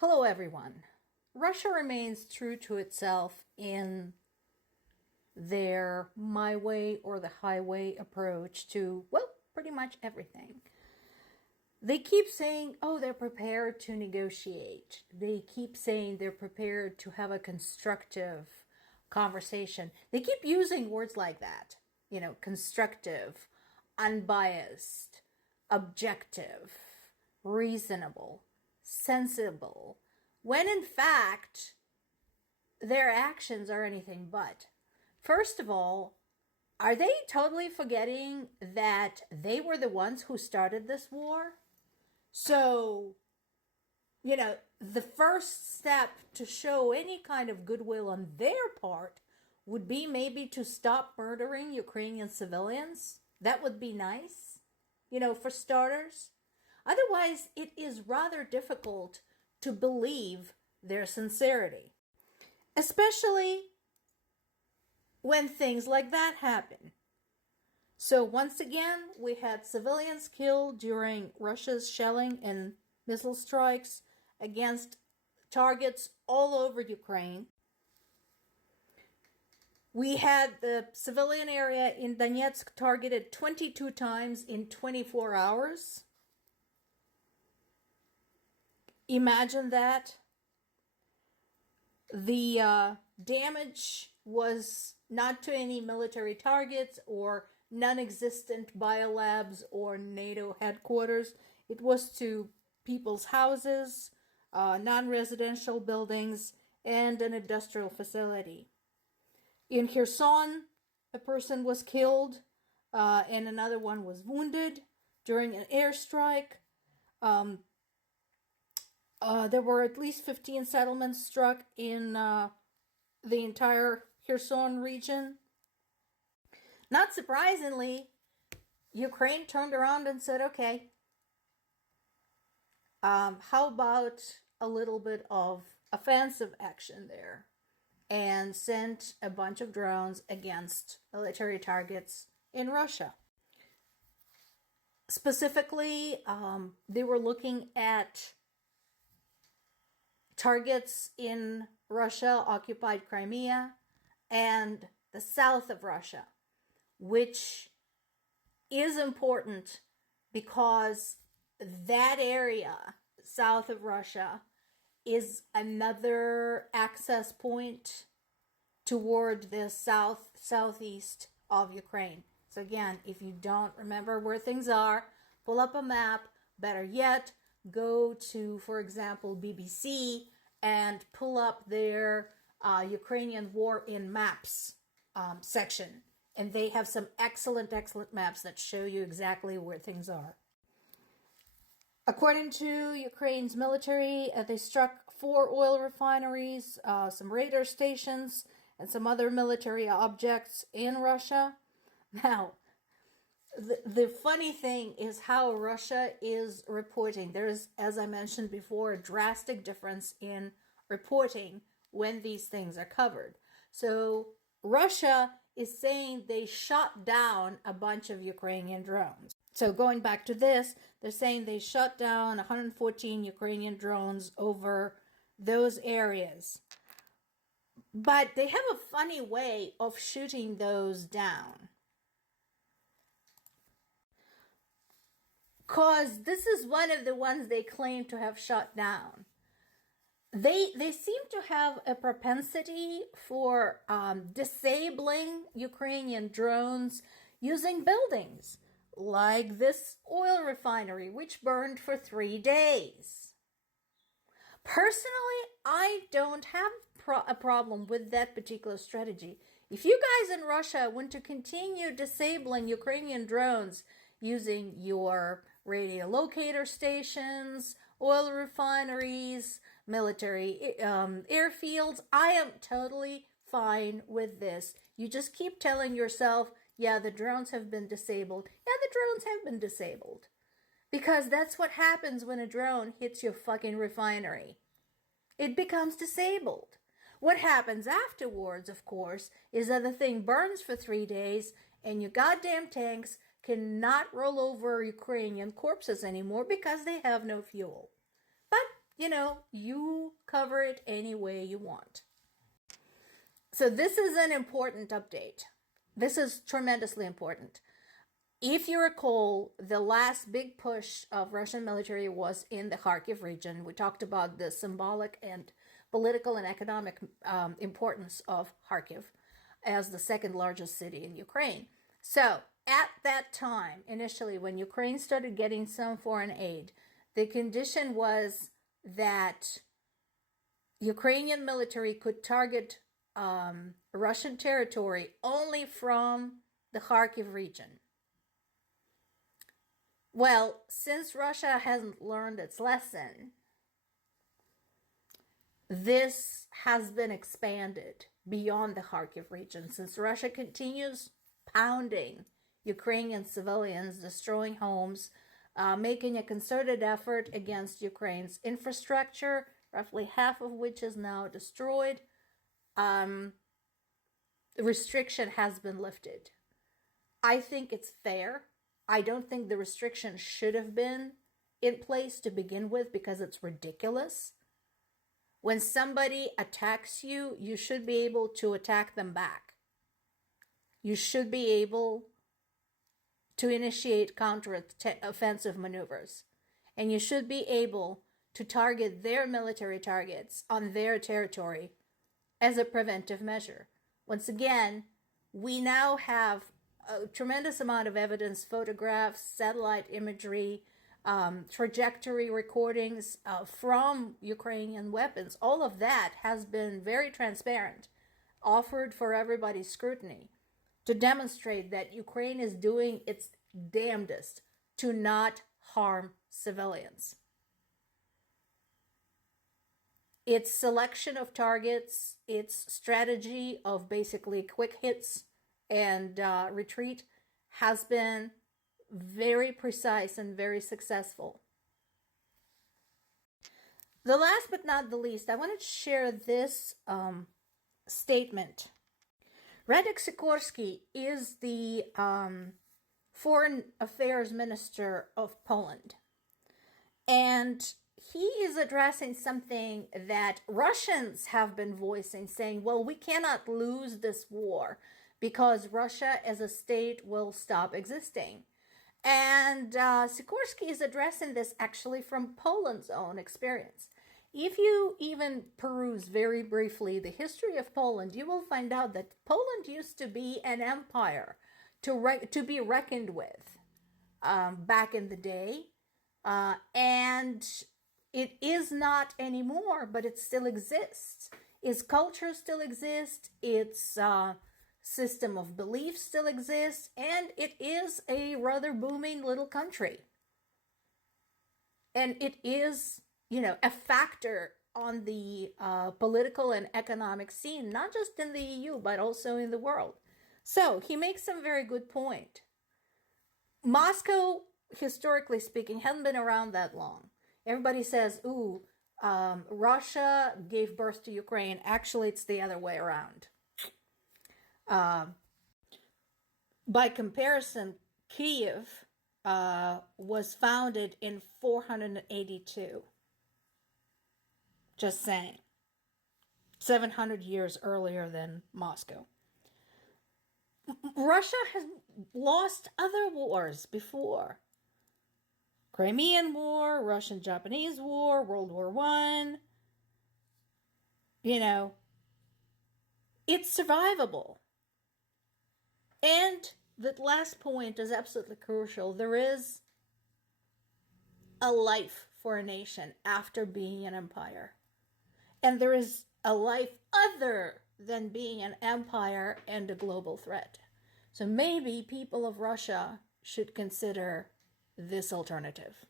Hello, everyone. Russia remains true to itself in their my way or the highway approach to, well, pretty much everything. They keep saying, oh, they're prepared to negotiate. They keep saying they're prepared to have a constructive conversation. They keep using words like that, constructive, unbiased, objective, reasonable, sensible, when in fact their actions are anything but. First of all, are they totally forgetting that they were the ones who started this war? So, the first step to show any kind of goodwill on their part would be maybe to stop murdering Ukrainian civilians. That would be nice, for starters. Otherwise, it is rather difficult to believe their sincerity, especially when things like that happen. So once again, we had civilians killed during Russia's shelling and missile strikes against targets all over Ukraine. We had the civilian area in Donetsk targeted 22 times in 24 hours. Imagine that. The damage was not to any military targets or non-existent biolabs or NATO headquarters. It was to people's houses, non-residential buildings, and an industrial facility. In Kherson, a person was killed and another one was wounded during an airstrike. There were at least 15 settlements struck in the entire Kherson region. Not surprisingly, Ukraine turned around and said, okay, how about a little bit of offensive action there? And sent a bunch of drones against military targets in Russia. Specifically, they were looking at targets in Russia-occupied Crimea and the south of Russia, which is important because that area south of Russia is another access point toward the southeast of Ukraine. So again, if you don't remember where things are, pull up a map. Better yet, go to, for example, BBC and pull up their Ukrainian war in maps section. And they have some excellent maps that show you exactly where things are. According to Ukraine's military, they struck 4 oil refineries, some radar stations, and some other military objects in Russia. Now, the funny thing is how Russia is reporting. There's, as I mentioned before, a drastic difference in reporting when these things are covered. So Russia is saying they shot down a bunch of Ukrainian drones. So going back to this, they're saying they shot down 114 Ukrainian drones over those areas. But they have a funny way of shooting those down. Because this is one of the ones they claim to have shot down. They seem to have a propensity for disabling Ukrainian drones using buildings, like this oil refinery, which burned for 3 days. Personally, I don't have a problem with that particular strategy. If you guys in Russia want to continue disabling Ukrainian drones using your radio locator stations, oil refineries, military airfields, I am totally fine with this. You just keep telling yourself, yeah, the drones have been disabled. Yeah, the drones have been disabled. Because that's what happens when a drone hits your fucking refinery. It becomes disabled. What happens afterwards, of course, is that the thing burns for 3 days and your goddamn tanks cannot roll over Ukrainian corpses anymore because they have no fuel. But you cover it any way you want. So this is an important update. This is tremendously important. If you recall, the last big push of Russian military was in the Kharkiv region. We talked about the symbolic and political and economic importance of Kharkiv as the second largest city in Ukraine. So at that time, initially, when Ukraine started getting some foreign aid, the condition was that Ukrainian military could target Russian territory only from the Kharkiv region. Well, since Russia hasn't learned its lesson, this has been expanded beyond the Kharkiv region. Since Russia continues pounding Ukrainian civilians, destroying homes, making a concerted effort against Ukraine's infrastructure, roughly half of which is now destroyed, the restriction has been lifted. I think it's fair. I don't think the restriction should have been in place to begin with because it's ridiculous. When somebody attacks you, you should be able to attack them back. You should be able to initiate counter-offensive maneuvers. And you should be able to target their military targets on their territory as a preventive measure. Once again, we now have a tremendous amount of evidence, photographs, satellite imagery, trajectory recordings from Ukrainian weapons. All of that has been very transparent, offered for everybody's scrutiny to demonstrate that Ukraine is doing its damnedest to not harm civilians. Its selection of targets, its strategy of basically quick hits and retreat has been very precise and very successful. The last but not the least, I wanted to share this statement. Radek Sikorski is the Foreign Affairs Minister of Poland. And he is addressing something that Russians have been voicing, saying, well, we cannot lose this war because Russia as a state will stop existing. And Sikorski is addressing this actually from Poland's own experience. If you even peruse very briefly the history of Poland, you will find out that Poland used to be an empire to be reckoned with back in the day. And it is not anymore, but it still exists. Its culture still exists. Its system of beliefs still exists. And it is a rather booming little country. And it is, a factor on the political and economic scene, not just in the EU, but also in the world. So he makes some very good point. Moscow, historically speaking, hadn't been around that long. Everybody says, Russia gave birth to Ukraine. Actually, it's the other way around. By comparison, Kiev was founded in 482. Just saying. 700 years earlier than Moscow. Russia has lost other wars before. Crimean War, Russian-Japanese War, World War I. It's survivable. And the last point is absolutely crucial. There is a life for a nation after being an empire. And there is a life other than being an empire and a global threat. So maybe people of Russia should consider this alternative.